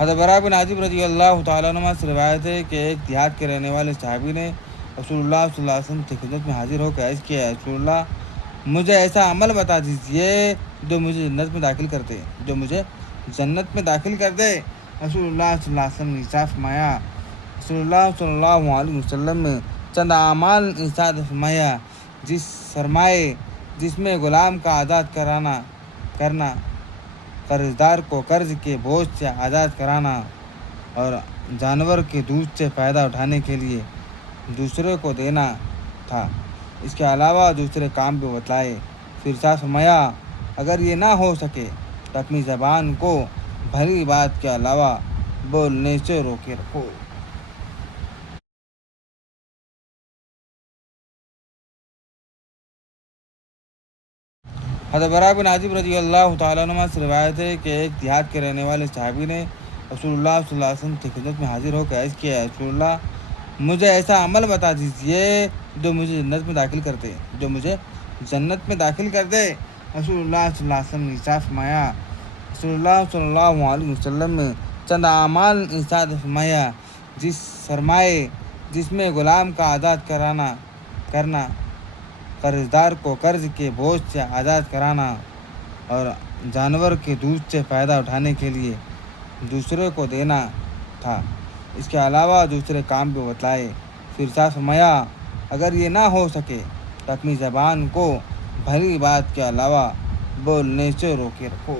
حضرت براء بن عازب رضی اللہ تعالیٰ عنہ سے روایت ہے کہ ایک دیہات کے رہنے والے صحابی نے رسول اللہ صلی اللہ علیہ وسلم کی خدمت میں حاضر ہو کے عرض کیا ہے رسول اللہ مجھے ایسا عمل بتا دیجیے جو مجھے جنت میں داخل کر دے رسول اللہ صلی اللہ علیہ وسلم نے ارشاد فرمایا رسول اللہ صلی اللہ علیہ وسلم نے چند اعمال ارشاد فرمایا جس میں غلام کا آزاد کرنا قرضدار کو قرض کے بوجھ سے آزاد کرانا اور جانور کے دودھ سے فائدہ اٹھانے کے لیے دوسرے کو دینا تھا۔ اس کے علاوہ دوسرے کام بھی بتلائے۔ پھر ارشاد فرمایا اگر یہ نہ ہو سکے تو اپنی زبان کو بھلی بات کے علاوہ بولنے سے روکے رکھو۔ حضرت براء بن عازب رضی اللہ تعالیٰ عنہ سے روایت ہے کہ ایک دیہات کے رہنے والے صحابی نے رسول اللہ صلی اللہ علیہ وسلم کی خدمت میں حاضر ہو کے عرض کیا ہے رسول اللہ مجھے ایسا عمل بتا دیجیے جو مجھے جنت میں داخل کر دے رسول اللہ صلی اللہ علیہ وسلم نے ارشاد فرمایا رسول اللہ صلی اللہ علیہ وسلم نے چند اعمال ارشاد فرمایا جس میں غلام کا آزاد کرنا قرضدار کو قرض کے بوجھ سے آزاد کرانا اور جانور کے دودھ سے فائدہ اٹھانے کے لیے دوسرے کو دینا تھا۔ اس کے علاوہ دوسرے کام بھی بتلائے۔ پھر ارشاد فرمایا اگر یہ نہ ہو سکے تو اپنی زبان کو بھلی بات کے علاوہ بولنے سے روکے رکھو۔